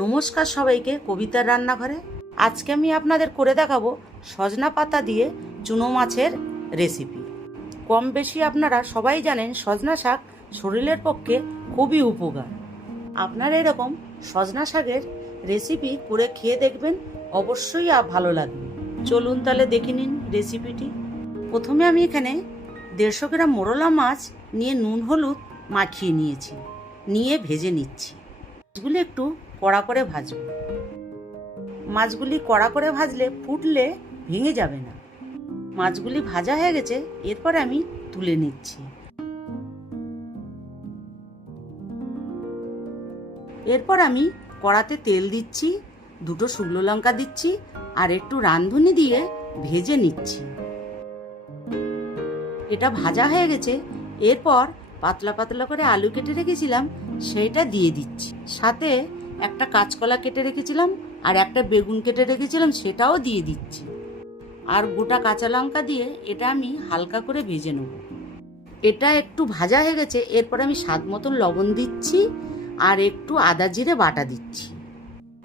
নমস্কার সবাইকে কবিতার রান্নাঘরে। আজকে আমি আপনাদের করে দেখাবো সজনা পাতা দিয়ে চুনো মাছের রেসিপি কম বেশি আপনারা সবাই জানেন সজনা শাক শরীরের পক্ষে খুবই উপকার। আপনারা এরকম সজনা শাকের রেসিপি করে খেয়ে দেখবেন, অবশ্যই ভালো লাগবে। চলুন তাহলে দেখে নিন রেসিপিটি প্রথমে আমি এখানে দেড়শো গ্রাম মোরলা মাছ নিয়ে নুন, হলুদ মাখিয়ে নিয়েছি। নিয়ে ভেজে নিচ্ছি। মাছগুলি একটু কড়া করে ভাজবো। মাছগুলি কড়া করে ভাজলে ফুটলে ভেঙে যাবে না। মাছগুলি ভাজা হয়ে গেছে, এরপর আমি তুলে নিচ্ছি। এরপর আমি কড়াতে তেল দিচ্ছি, দুটো শুকনো লঙ্কা দিচ্ছি, আর একটু রাঁধুনি দিয়ে ভেজে নিচ্ছি। এটা ভাজা হয়ে গেছে, এরপর পাতলা পাতলা করে আলু কেটে রেখেছিলাম, সেইটা দিয়ে দিচ্ছি। সাথে একটা কাঁচকলা কেটে রেখেছিলাম আর একটা বেগুন কেটে রেখেছিলাম, সেটাও দিয়ে দিচ্ছি। আর গোটা কাঁচা লঙ্কা দিয়ে এটা আমি হালকা করে ভেজে নেব। এটা একটু ভাজা হয়ে গেছে, এরপর আমি স্বাদ মতন লবণ দিচ্ছি আর একটু আদা জিরে বাটা দিচ্ছি।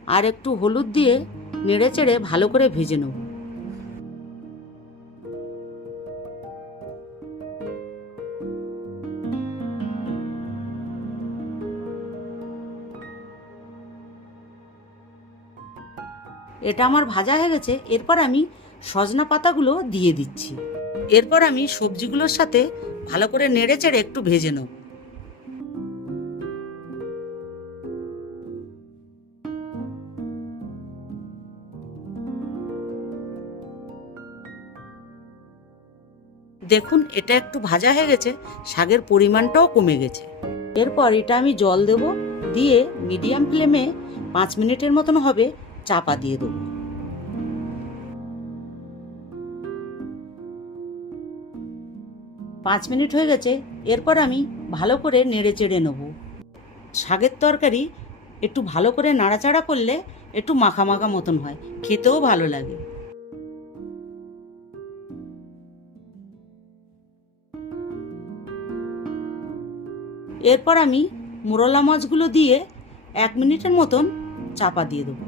আর একটু হলুদ দিয়ে নেড়ে চেড়ে ভালো করে ভেজে নেব। এটা আমার ভাজা হয়ে গেছে, এরপর আমি সজনা পাতাগুলো দিয়ে দিচ্ছি। এরপর আমি সবজিগুলোর সাথে ভালো করে নেড়ে চেড়ে একটু ভেজে নেব। দেখুন, এটা একটু ভাজা হয়ে গেছে, শাকের পরিমাণটাও কমে গেছে। এরপর এটা আমি জল দেব, দিয়ে মিডিয়াম ফ্লেমে পাঁচ মিনিটের মতন হবে চাপা দিয়ে দেবো। পাঁচ মিনিট হয়ে গেছে, এরপর আমি ভালো করে নেড়ে চেড়ে নেব। শাকের তরকারি একটু ভালো করে নাড়াচাড়া করলে একটু মাখা মাখা মতন হয়, খেতেও ভালো লাগে। এরপর আমি মোরলা মাছগুলো দিয়ে এক মিনিটের মতন চাপা দিয়ে দেবো।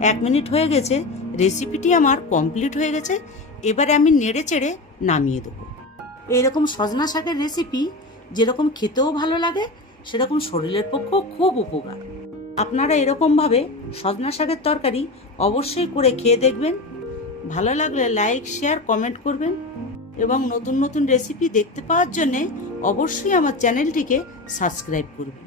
এক মিনিট হয়ে গেছে রেসিপিটি আমার কমপ্লিট হয়ে গেছে, এবারে আমি নেড়ে চেড়ে নামিয়ে দেবো। এইরকম সজনা শাকের রেসিপি যেরকম খেতেও ভালো লাগে, সেরকম শরীরের পক্ষেও খুব উপকার। আপনারা এরকমভাবে সজনা শাকের তরকারি অবশ্যই করে খেয়ে দেখবেন। ভালো লাগলে লাইক শেয়ার কমেন্ট করবেন এবং নতুন নতুন রেসিপি দেখতে পাওয়ার জন্যে অবশ্যই আমার চ্যানেলটিকে সাবস্ক্রাইব করবেন।